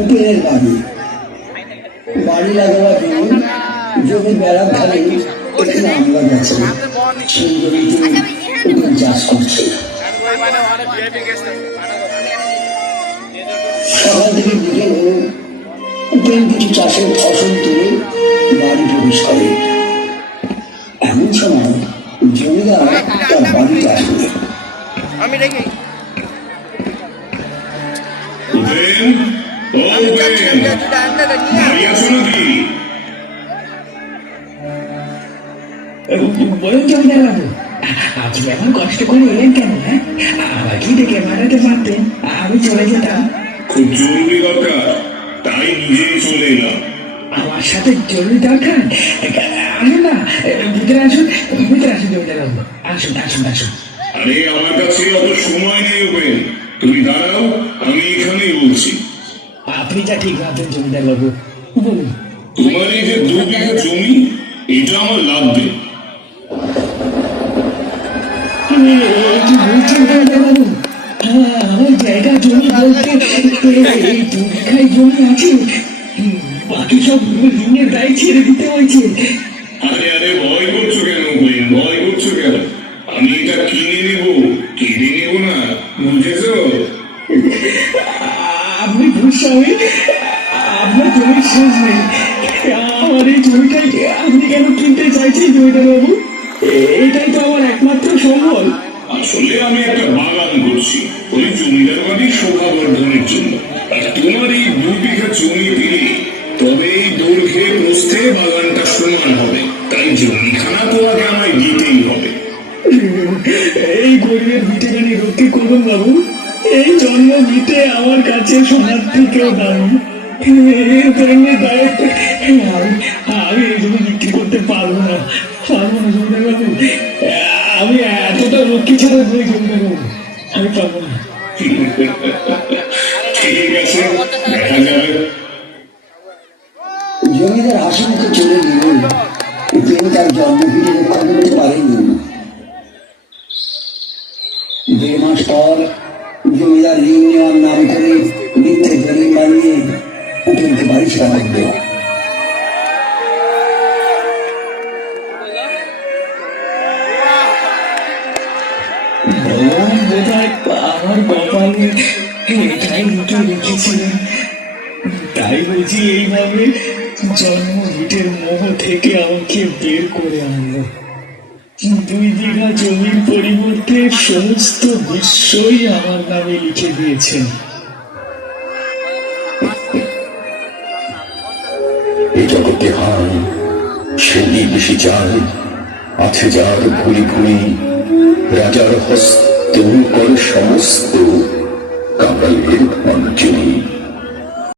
উপেনের বাড়ি বাড়ি লাগাবার জন্য জমি বেড়ার ধারে এখানে আমরা গেছি সেই জমিতে উপেন চাষ করছে। সকাল থেকে বিকেল হলো উপেন কিছু চাষের ফসল তুলে বাড়ি প্রবেশ করে। এমন সময় জমিদার তার বাড়িতে আসবে। বলুন জমিদার বাবু, আপনি এমন কষ্ট করে এলেন কেন? হ্যাঁ, আবার কি দেখে মারাতে পারতেন, আমি চলে যেতাম। খুব জরুরি দরকার, তাই নিজেই চলে এলাম। আমার সাথে জরুরি দরকার? আসুন না, ভিতরে আসুন, ভিতরে আসুন জমিদার বাবু, আসুন আসুন আসুন। আরে আমার কাছে অত সময় নেই ওপেন, তুমি দাঁড়াও, আমি এখানেই বলছি। আপনি যা ঠিক ভাবছেন জমিদার বাবু, বলুন। তোমার এই যে 2 বিঘা জমি, এটা আমার লাগবে। আমার জায়গা জমি বলতে এই 2 বিঘায় জমি আছে, বাকি সব ঋণের দায় ছেড়ে দিতে হয়েছে। আরে আরে ভয় করছো কেন ওপেন, ভয় করছো কেন? আমি এটা কিনে নেব না, বুঝেছো? আপনি ভূস্বামী, আপনার জমির শেষ নেই। আমার এই জমিটাই আপনি কেন কিনতে চাইছেন জমিদার বাবু? এটাই তো আমার একমাত্র সম্বল। আসলে আমি একটা বাগান করছি ওই জমিদার বাড়ির শোভা বর্ধনের জন্য। আর তোমার এই 2 বিঘা জমি দিলে তবে এই দৈর্ঘ্যে প্রস্থে বাগানটা সমান হবে, তাই জমিখানা তোমাকে আমায় দিতেই হবে। এই গরিবের ভিটেখানি রক্ষে করুন বাবু, এই জন্ম ভিটে আমার কাছে সোনার থেকেও দামি। আমি এই জমি বিক্রি করতে পারবো না জমিদার বাবু, আমি এতটা রক্ষী ছাড়া বই জমিদার বাবু, আমি পারবো না। ঠিক আছে, দেখা যাবে। জমিদার হাসি মুখে চলে গেলেন। উপেন তার জন্মভিটে রক্ষা করতে পারেনি। 1.5 মাস পর জমিদার ঋণ নেওয়ার নাম করে মিথ্যে দলিল বানিয়ে উপেনকে বাড়ি ছাড়া করল। আমার কপালে এটাই লিখে রেখেছিলেন, তাই বুঝি এইভাবে জন্ম ভিটের মোহ থেকে আমাকে বের করে আনলো। 2 বিঘা জমির পরিবর্তে সমস্ত বিশ্বই আমার নামে লিখে দিয়েছেন। এ জগতে হায় সেই বেশি চায়, আছে যার ভুলি ভুলি রাজার হস্ত করে সমস্ত কাঙালের অঞ্জলি।